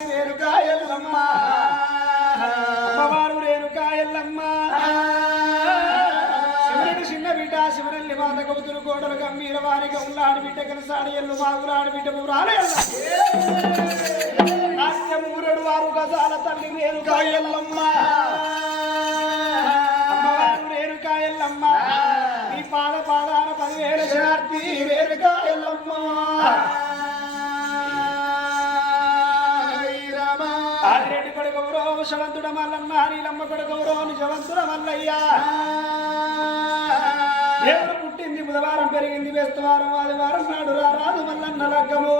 రేణుకా అమ్మవారు రేణుకాయల్లమ్మ శివరుడు చిన్న బిడ్డ శివరల్లి మాత కవుతులు కోడలు గంభీర వారిగా ఉల్లాడి బిడ్డ కనసాడు ఎల్లు మాగురాడు బిడ్డ పురాలు వారు గజాల తల్లి రేణుకాయల్లమ్మ అమ్మవారు రేణుకాయల్లమ్మ ఈ పాద పాదాన పదివేల శరార్థి రేణుకాయల్లమ్మ శవంతుడ మల్లన్న నీలమ్మ కొడుకు గౌరవ నిజవంతుడ మల్లయ్య. దేవుడు పుట్టింది బుధవారం పెరిగింది వేస్తవారం ఆదివారం నాడు రా రాదు మల్లన్న లగ్గము.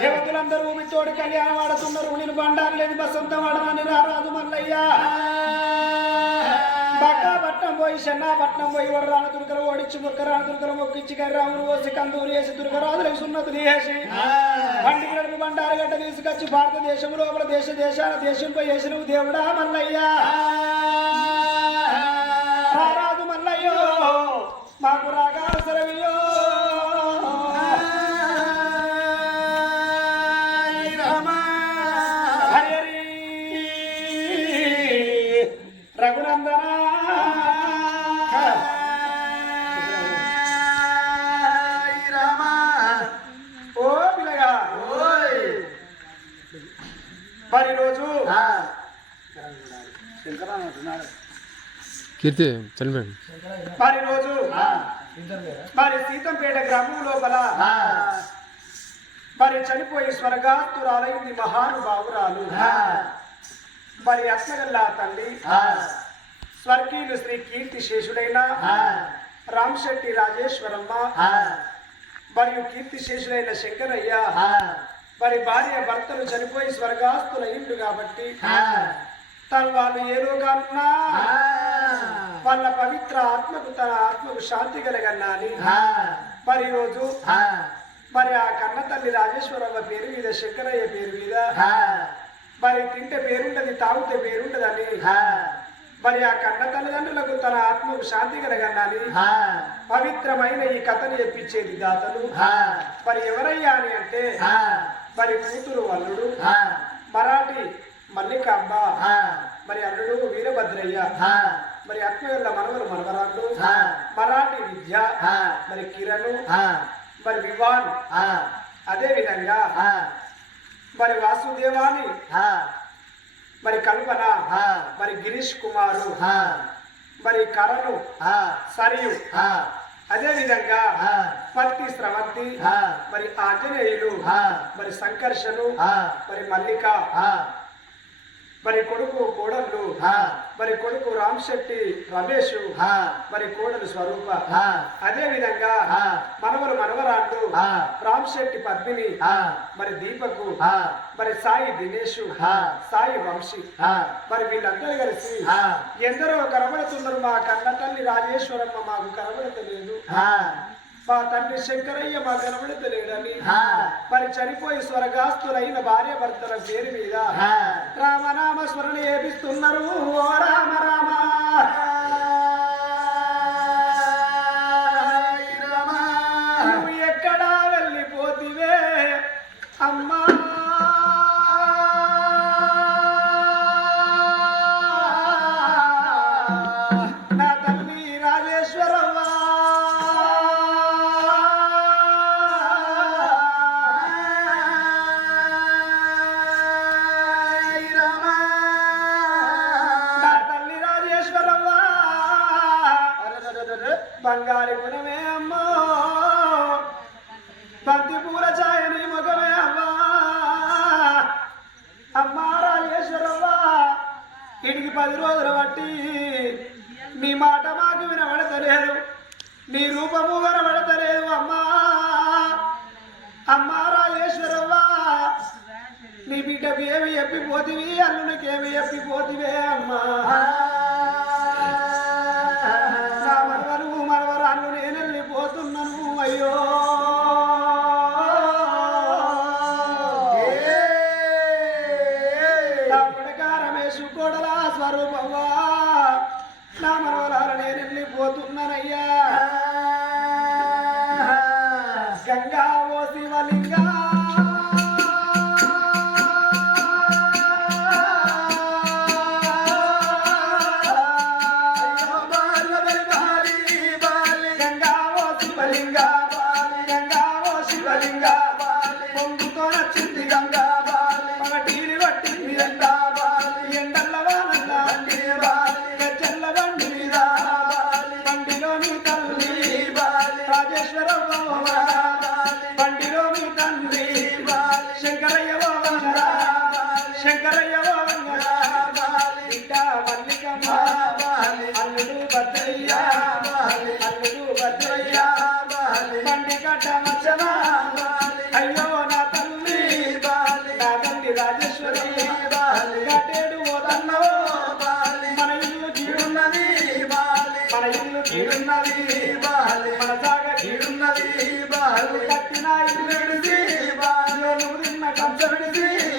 దేవతలందరూ భూమితోటి కళ్యాణం ఆడుతున్నారు నేను బండారు లేని బసంతం ఆడనని రా రాదు మల్లయ్య. పోయి చెన్నా పట్నం పోయి వడరాను దుర్గలు ఓడించి ముక్కరాను దుర్గలు మొక్కించి కర్రాములు పోసి కందూరు వేసి దుర్గరాజులకు సున్నతులు వేసి బండి గడుపు బండారు గడ్డ తీసుకొచ్చి భారతదేశం లోపల దేశ దేశాల దేశంపై వేసిన దేవుడా మల్లయ్యా. రారాజు మల్లయ్యో మాకు రాగా సరవియో కీర్తి చనిపోయాడు మరి రోజు మరి సీతంపేట గ్రామం లోపల మరి చనిపోయి స్వర్గాస్తురాలైంది మహానుభావురాలు. మరి అట్లగల్లా తల్లి స్వర్గీయులు శ్రీ కీర్తి శేషుడైన రామశెట్టి రాజేశ్వరమ్మ మరియు కీర్తి శేషుడైన శంకరయ్య మరి భార్య భర్తలు చనిపోయి స్వర్గాస్తుల ఇండ్లు కాబట్టి తను వాళ్ళు ఏ లోకాలున్నా వాళ్ళ పవిత్ర ఆత్మకు తన ఆత్మకు శాంతి కలగన్నాని. మరి రోజు మరి ఆ కన్న తల్లి రాజేశ్వరమ్మ పేరు మీద శంకరయ్య పేరు మీద మరి తింటే పేరుంటది తాగితే పేరుంటదని మరి ఆ కన్న తల్లిదండ్రులకు తన ఆత్మకు శాంతి కలగన్నాని. పవిత్రమైన ఈ కథను చెప్పించేది దాతలు. మరి ఎవరయ్యా అని అంటే మరి కూతురు అల్లుడు మరాఠీ మల్లికాంబ మరి అల్లుడు వీరభద్రయ్య మరి అత్మయుల మనవరు మనవరాళ్ళు మరాఠీ విద్య మరి కిరణ్ మరి వివాన్ అదే విధంగా మరి వాసుదేవాని మరి కల్పన మరి గిరీష్ కుమారు మరి కరణు సరియు అదే విధంగా పత్తి స్రవంతి మరి ఆంజనేయులు మరి సంకర్షణు మరి మల్లిక మరి కొడుకు కోడళ్ళు మరి కొడుకు రామ్ శెట్టి రమేష్ మరి కోడలు స్వరూప. అదే విధంగా మనవరు మనవరాళ్ళు రామ్ శెట్టి పద్మిని మరి దీపకు మరి సాయి దినేష్ సాయి వంశీ మరి వీళ్ళందరూ కలిసి ఎందరో కనబడుతున్నారు మా కన్న తల్లి రాజేశ్వరమ్మ మాకు కనబడతలేదు మా తండ్రి శంకరయ్య మా కనబడతలేడని మరి చనిపోయి స్వర్గాస్తులైన భార్య భర్తల పేరు మీద రామనామ బట్టి నీ మాట మాకు వినబడతలేదు. నీ రూపము కనబడతలేదు అమ్మా. అమ్మా రాజేశ్వరవ్వ నీ బిడ్డకు ఏమి చెప్పిపోతివి? అల్లునికి ఏమి చెప్పిపోతివే అమ్మా. మరవరు మరవరు అల్లు నేను వెళ్ళిపోతున్నాను అయ్యో. శంకరయ్య బిడ్డ మల్లికమ్మ అల్లుడు భద్రయ్య అల్లుడు భద్రయ్య పండిగడ్డ మచ్చన అయ్యో నా తల్లి నా తల్లి రాజేశ్వరి కట్టేడు ఓదన్నో మన ఇల్లు కీడున్నది మన ఇల్లు కీడున్నది మన సాగ కీడున్నది కట్టిన ఇల్లు ನಡೆಸಿ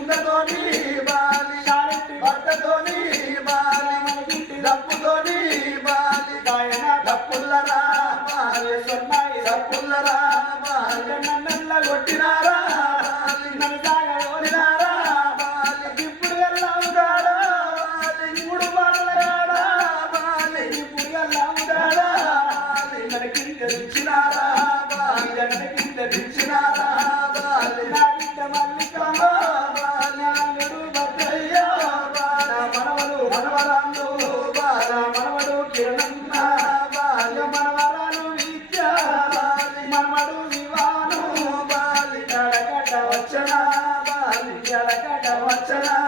గుండెతోని బాలి భర్తతోని బాలి డబ్బుతోని బాలి డప్పుల్లరా బాలి డప్పుల్లరా బాలి నన్నల్ల కొట్టినారా బాలి నన్ను కింద దించినారా బాలి కింద దించినారా బాలి Tchau.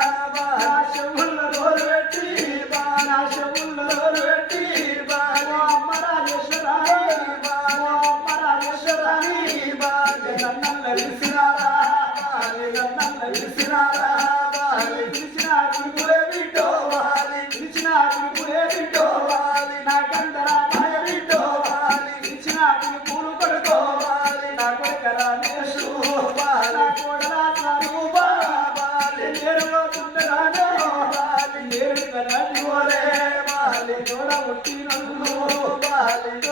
జోడ ముట్టి రంగు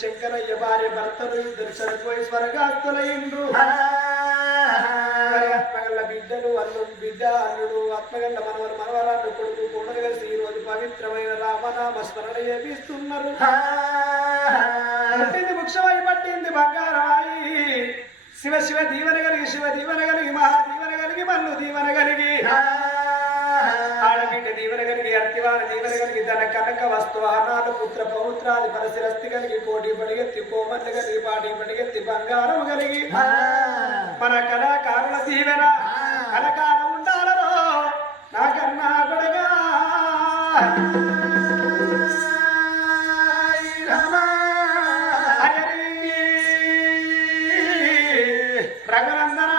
శంకరయ్య భార్య భర్తలు ఇద్దరు చనిపోయి స్వర్గాస్తులైండ్రు మరి ఆత్మగల్ల బిడ్డలు అల్లుడు బిడ్డ అల్లుడు ఆత్మగల్ల మనవరు మనవరాళ్ళు కొడుకు కలిసి ఈ రోజు పవిత్రమైన రామనామ స్మరణ చేపిస్తున్నారు. పుట్టింది ముక్షమై పట్టింది బంగారమాయి శివ శివ దీవెన కలిగి శివ దీవెన కలిగి మహా దీవెన కలిగి మల్లు దీవెన కలిగి. ఆడబిడ్డ దీవెన కలిగి అర్తివాన దీవెన కలిగి ధన కనక వస్తు ఆనాలు పుత్ర పౌత్రాది పరశిరస్తి కలిగి కోటి పడిగెత్తి కోమన్లు కలిగి పాటి పడిగెత్తి బంగారం కలిగి. మన కళాకారుల దీవెన కలకాలం ఉండాలరో నాకన్నా కొడగా.